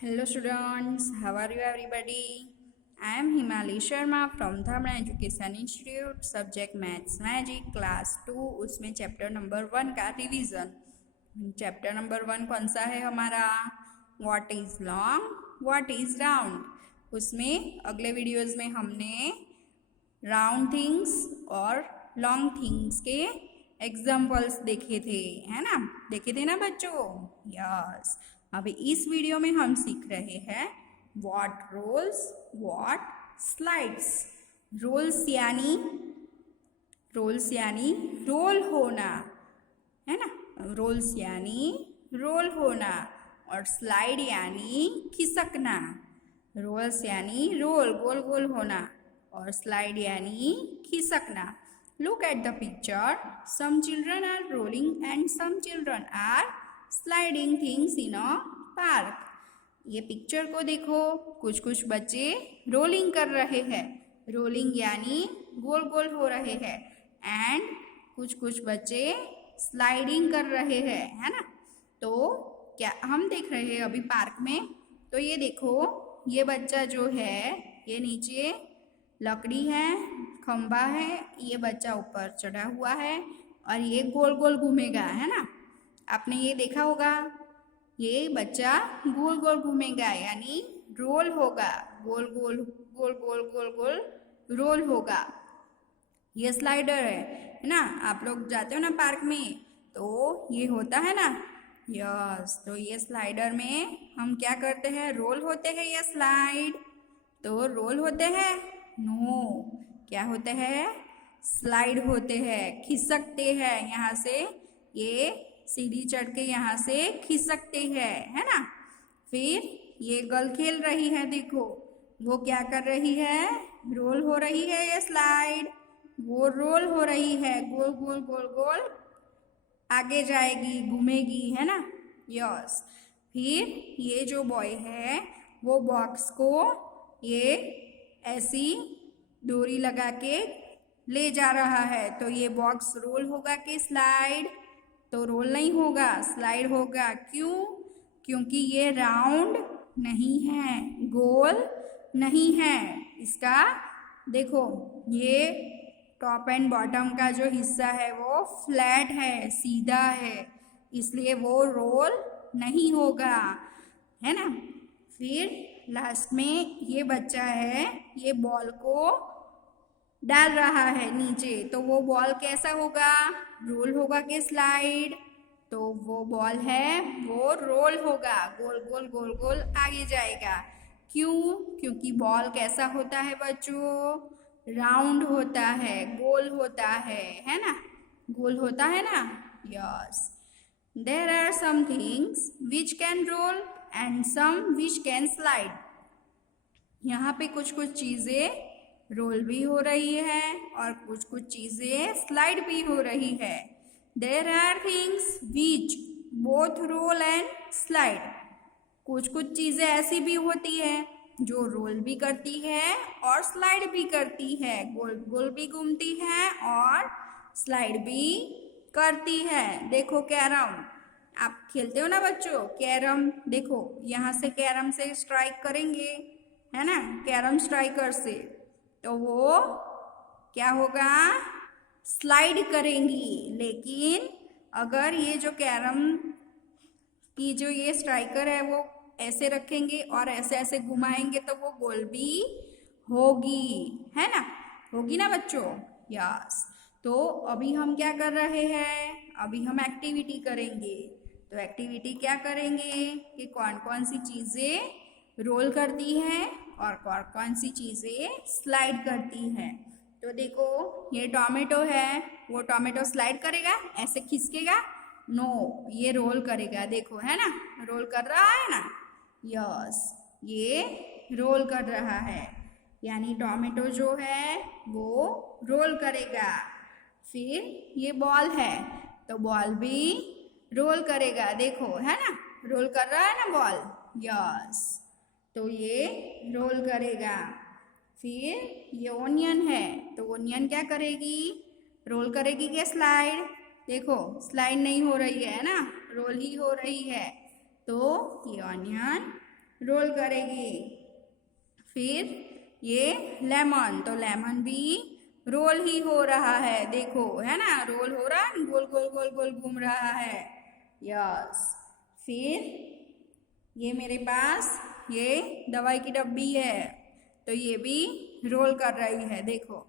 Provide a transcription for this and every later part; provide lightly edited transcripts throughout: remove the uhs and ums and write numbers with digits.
Hello students, how are you everybody? I am Himali Sharma from Dhamra Education Institute, subject Maths Magic class 2, उसमें chapter number 1 का revision. Chapter number 1 कौन सा है हमारा? What is long, what is round. उसमें अगले videos में हमने राउंड थिंग्स और लॉन्ग थिंग्स के एग्जाम्पल्स देखे थे, है ना? देखे थे ना बच्चों? यस। अभी इस वीडियो में हम सीख रहे हैं what rolls, what slides. Rolls यानी रोल होना, है ना? रोल्स यानी रोल होना और स्लाइड यानी खिसकना। रोल्स यानी रोल गोल गोल होना और स्लाइड यानी खिसकना। Look at the picture. Some children are rolling and some children are sliding things in a park. ये पिक्चर को देखो, कुछ कुछ बच्चे रोलिंग कर रहे हैं। रोलिंग यानी गोल गोल हो रहे हैं। एंड कुछ कुछ बच्चे स्लाइडिंग कर रहे हैं, है ना? तो क्या हम देख रहे हैं अभी पार्क में? तो ये देखो, ये बच्चा जो है ये नीचे लकड़ी है, खंबा है, ये बच्चा ऊपर चढ़ा हुआ है और ये गोल गोल घूमेगा, है ना? आपने ये देखा होगा, ये बच्चा गोल गोल घूमेगा यानी रोल होगा, गोल गोल गोल गोल गोल गोल रोल होगा। ये स्लाइडर है ना? आप लोग जाते हो ना पार्क में, तो ये होता है ना? यस। तो ये स्लाइडर में हम क्या करते हैं? रोल होते हैं या स्लाइड? तो रोल होते हैं? नो, क्या होते हैं? स्लाइड होते हैं, खिसकते हैं। यहाँ से ये सीढ़ी चढ़ के यहाँ से खिसकते हैं, है ना? फिर ये गर्ल खेल रही है, देखो वो क्या कर रही है? रोल हो रही है या स्लाइड? वो रोल हो रही है, गोल गोल गोल गोल आगे जाएगी, घूमेगी, है ना? यस। फिर ये जो बॉय है वो बॉक्स को ये ऐसी डोरी लगा के ले जा रहा है। तो ये बॉक्स रोल होगा कि स्लाइड? तो रोल नहीं होगा, स्लाइड होगा। क्यों? क्योंकि ये राउंड नहीं है, गोल नहीं है। इसका देखो, ये टॉप एंड बॉटम का जो हिस्सा है वो फ्लैट है, सीधा है, इसलिए वो रोल नहीं होगा, है ना? फिर लास्ट में ये बच्चा है, ये बॉल को डाल रहा है नीचे, तो वो बॉल कैसा होगा? रोल होगा कि स्लाइड? तो वो बॉल है वो रोल होगा, गोल गोल गोल गोल आगे जाएगा। क्यों? क्योंकि बॉल कैसा होता है बच्चों? राउंड होता है, गोल होता है ना? गोल होता है ना? Yes. There are some things which can roll and some which can slide. यहाँ पे कुछ कुछ चीज़ें रोल भी हो रही है और कुछ कुछ चीज़ें स्लाइड भी हो रही है। There are things which both roll and slide. कुछ कुछ चीज़ें ऐसी भी होती है जो रोल भी करती है और स्लाइड भी करती है, गोल गोल भी घूमती है और स्लाइड भी करती है। देखो कैरम, आप खेलते हो ना बच्चों कैरम? देखो यहाँ से कैरम से स्ट्राइक करेंगे, है ना? कैरम स्ट्राइकर से, तो वो क्या होगा? स्लाइड करेंगी। लेकिन अगर ये जो कैरम की जो ये स्ट्राइकर है वो ऐसे रखेंगे और ऐसे ऐसे घुमाएंगे तो वो गोल भी होगी, है ना? होगी ना बच्चों? यस। तो अभी हम क्या कर रहे हैं? अभी हम एक्टिविटी करेंगे। तो एक्टिविटी क्या करेंगे कि कौन कौन सी चीज़ें रोल करती हैं और कौन कौन सी चीज़ें स्लाइड करती हैं। तो देखो, ये टोमेटो है, वो टोमेटो स्लाइड करेगा, ऐसे खिसकेगा? नो, ये रोल करेगा। देखो, है ना? रोल कर रहा है ना? यस, ये रोल कर रहा है, यानी टोमेटो जो है वो रोल करेगा। फिर ये बॉल है, तो बॉल भी रोल करेगा। देखो, है ना? रोल कर रहा है ना बॉल? यस, तो ये रोल करेगा। फिर ये ओनियन है, तो ओनियन क्या करेगी? रोल करेगी क्या स्लाइड? देखो स्लाइड नहीं हो रही है ना, रोल ही हो रही है। तो ये ऑनियन रोल करेगी। फिर ये लेमन, तो लेमन भी रोल ही हो रहा है, देखो है ना, रोल हो रहा है, गोल गोल गोल गोल घूम रहा है। यस। फिर ये मेरे पास ये दवाई की डब्बी है, तो ये भी रोल कर रही है, देखो।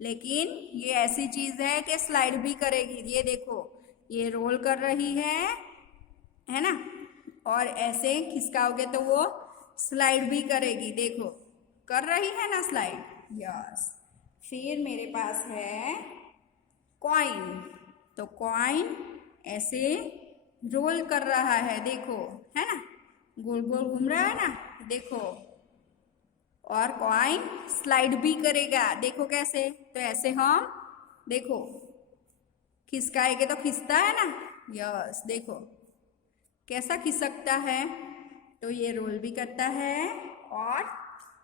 लेकिन ये ऐसी चीज है कि स्लाइड भी करेगी, ये देखो, ये रोल कर रही है ना, और ऐसे खिसकाओगे तो वो स्लाइड भी करेगी, देखो कर रही है ना स्लाइड। यस। फिर मेरे पास है कॉइन, तो कॉइन ऐसे रोल कर रहा है, देखो है ना, गोल गोल घूम रहा है ना, देखो। और कॉइन स्लाइड भी करेगा, देखो कैसे, तो ऐसे हम देखो खिसकाएंगे तो खिसता है ना। यस, देखो कैसा खिसकता है, तो ये रोल भी करता है और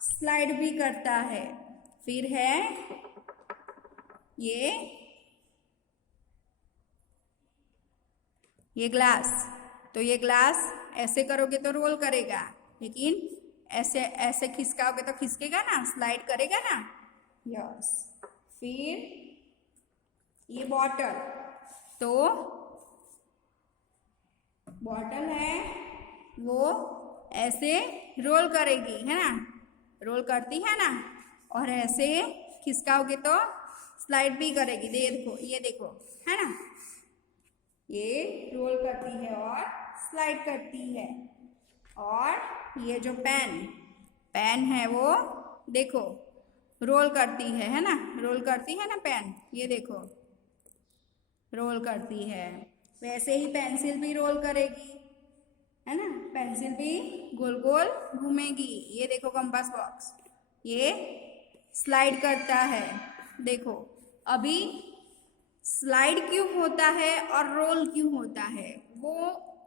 स्लाइड भी करता है। फिर है ये ग्लास, तो ये ग्लास ऐसे करोगे तो रोल करेगा, लेकिन ऐसे ऐसे खिसकाओगे तो खिसकेगा ना, स्लाइड करेगा ना। यस। फिर ये बॉटल, तो बॉटल है वो ऐसे रोल करेगी, है ना, रोल करती है ना, और ऐसे खिसकाओगे तो स्लाइड भी करेगी, देखो ये देखो है ना, ये रोल करती है और स्लाइड करती है। और ये जो पेन है वो देखो रोल करती है ना, रोल करती है ना पेन, ये देखो रोल करती है। वैसे ही पेंसिल भी रोल करेगी, है ना, पेंसिल भी गोल गोल घूमेगी, ये देखो कंपास बॉक्स, ये स्लाइड करता है, देखो। अभी स्लाइड क्यों होता है और रोल क्यों होता है वो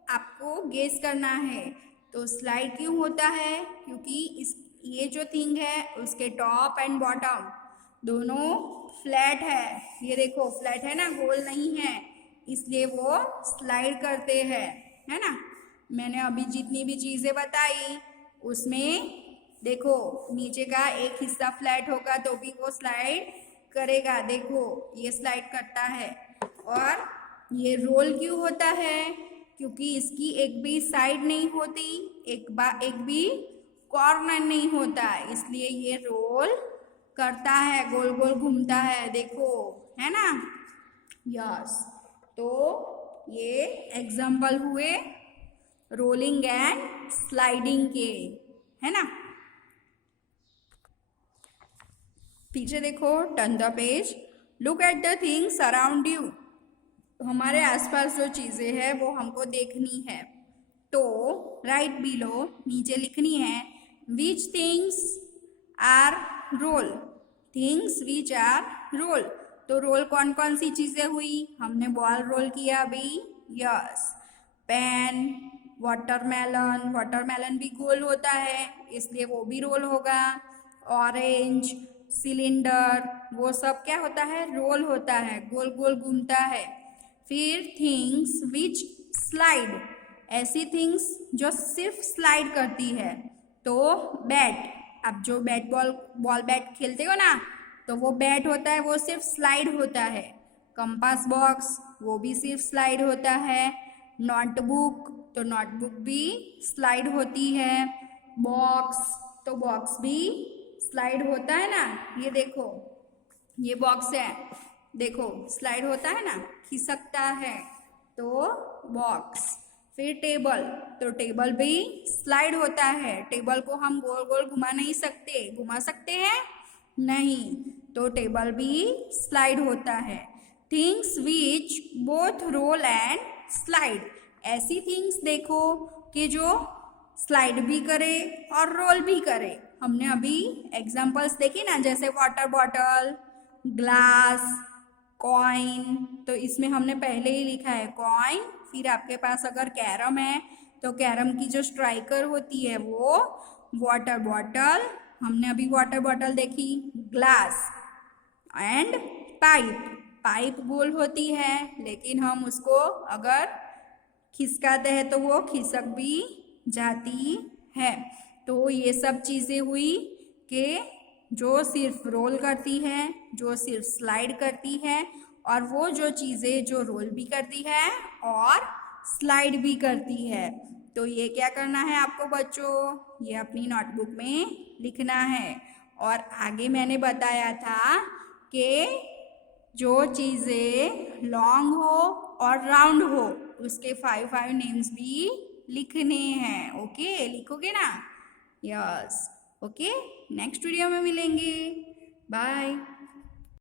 आपको गेस करना है। तो स्लाइड क्यों होता है, क्योंकि इस ये जो थिंग है उसके टॉप एंड बॉटम दोनों फ्लैट है, ये देखो फ्लैट है ना, गोल नहीं है, इसलिए वो स्लाइड करते हैं, है ना। मैंने अभी जितनी भी चीज़ें बताई उसमें देखो नीचे का एक हिस्सा फ्लैट होगा तो भी वो स्लाइड करेगा, देखो ये स्लाइड करता है। और ये रोल क्यों होता है, क्योंकि इसकी एक भी साइड नहीं होती, एक भी कॉर्नर नहीं होता, इसलिए ये रोल करता है, गोल गोल घूमता है, देखो है ना। यस। तो ये एग्जाम्पल हुए रोलिंग एंड स्लाइडिंग के, है ना। पीछे देखो, turn the page, look at the things around you. हमारे आसपास जो चीज़ें हैं वो हमको देखनी है, तो राइट बिलो नीचे लिखनी है which things are roll, things which are roll. तो रोल कौन कौन सी चीज़ें हुई, हमने बॉल रोल किया अभी, यस। पेन, वाटरमेलन, वाटरमेलन भी गोल होता है इसलिए वो भी रोल होगा। ऑरेंज, सिलेंडर, वो सब क्या होता है, रोल होता है, गोल गोल घूमता है। फिर थिंग्स विच स्लाइड, ऐसी थिंग्स जो सिर्फ स्लाइड करती है, तो बैट, अब जो बॉल बैट खेलते हो ना, तो वो बैट होता है, वो सिर्फ स्लाइड होता है। कंपास बॉक्स, वो भी सिर्फ स्लाइड होता है। नोटबुक, तो नोटबुक भी स्लाइड होती है। बॉक्स, तो बॉक्स भी स्लाइड होता है ना, ये देखो ये बॉक्स है, देखो स्लाइड होता है ना, खिसकता है, तो बॉक्स। फिर टेबल, तो टेबल भी स्लाइड होता है, टेबल को हम गोल गोल घुमा नहीं सकते, घुमा सकते हैं नहीं, तो टेबल भी स्लाइड होता है। Things which both roll and slide, ऐसी थिंग्स देखो कि जो स्लाइड भी करे और रोल भी करे। हमने अभी एग्जाम्पल्स देखी ना, जैसे वाटर बॉटल, ग्लास, कॉइन, तो इसमें हमने पहले ही लिखा है कॉइन। फिर आपके पास अगर कैरम है तो कैरम की जो स्ट्राइकर होती है वो वाटर बॉटल, हमने अभी वाटर बॉटल देखी। ग्लास एंड पाइप, पाइप गोल होती है लेकिन हम उसको अगर खिसकाते हैं तो वो खिसक भी जाती है। तो ये सब चीज़ें हुई कि जो सिर्फ रोल करती है, जो सिर्फ स्लाइड करती है, और वो जो चीज़ें जो रोल भी करती है और स्लाइड भी करती है। तो ये क्या करना है आपको बच्चों, ये अपनी नोटबुक में लिखना है। और आगे मैंने बताया था कि जो चीज़ें लॉन्ग हो और राउंड हो उसके 5 नेम्स भी लिखने हैं। ओके, लिखोगे ना? यस। ओके, नेक्स्ट वीडियो में मिलेंगे। बाय।